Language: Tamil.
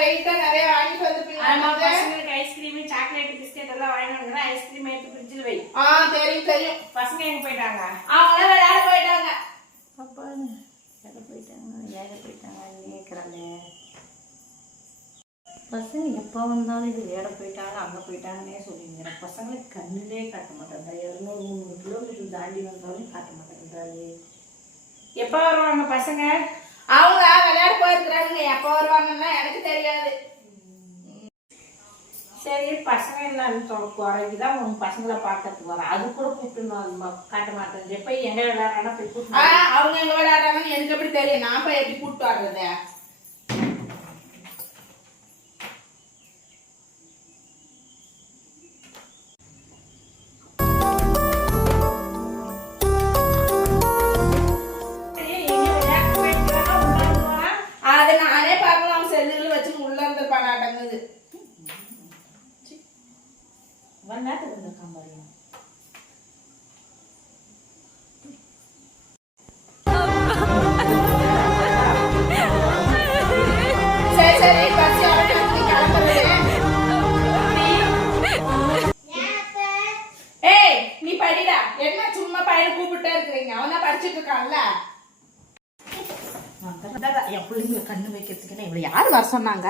வெயிட்டா நிறைய வாங்கிட்டு வந்துப்பீங்க. பசங்களுக்கு ஐஸ்கிரீம் சாக்லேட் பிஸ்கெட் எல்லாம் வாங்கிட்டு ஐஸ்கிரீம் எடுத்து ஃப்ரிட்ஜில் வை. தெரியும். பசங்க எங்க போயிட்டாங்க? அவங்க விளையாட போயிட்டாங்க. அப்பா விளையாட போயிட்டாங்க கேட்குறாங்க. பசங்க எப்போ வந்தாலும் இது விளையாட போயிட்டாங்க அங்கே போயிட்டாங்கன்னே சொல்லிங்க. பசங்களுக்கு கண்ணிலே காட்ட மாட்டாங்க. 200-300 கிலோமீட்டர் தாண்டி வந்தாலும் காட்ட மாட்டேங்கிறாரு. எப்போ வருவாங்க பசங்க? அவங்க விளையாட போயிருக்கிறாங்க. எப்போ வருவாங்கன்னா எனக்கு தெரியாது. சரி பசங்க இல்லாத குறைக்குதான் உங்க பசங்களை பார்க்கறதுக்கு வர அது கூட கூப்பிட்டு காட்ட மாட்டேன். எப்ப எங்க விளையாடுறாங்கன்னா போய் கூப்பிட்டு அவங்க எங்க விளையாடுறாங்கன்னு எனக்கு எப்படி தெரியும்? நான் போய் எப்படி கூப்பிட்டு வர்றது? அதை நானே பார்க்கலாம். செல்லுல வச்சு உள்ள இருந்து பண்ணாட்டங்குது. நேரத்துக்கு வந்திருக்கான் பாருங்க. சரி பஸ் கிளம்புறது. ஏய் நீ படிடா. என்ன சும்மா பையனை கூப்பிட்டே இருக்கிறீங்க? அவன் தான் படிச்சுட்டு இருக்கான்ல. என் பிள்ளைங்களை கண்ணு வைக்கிறதுக்குன்னு இவ்வளவு யாரு வர சொன்னாங்க?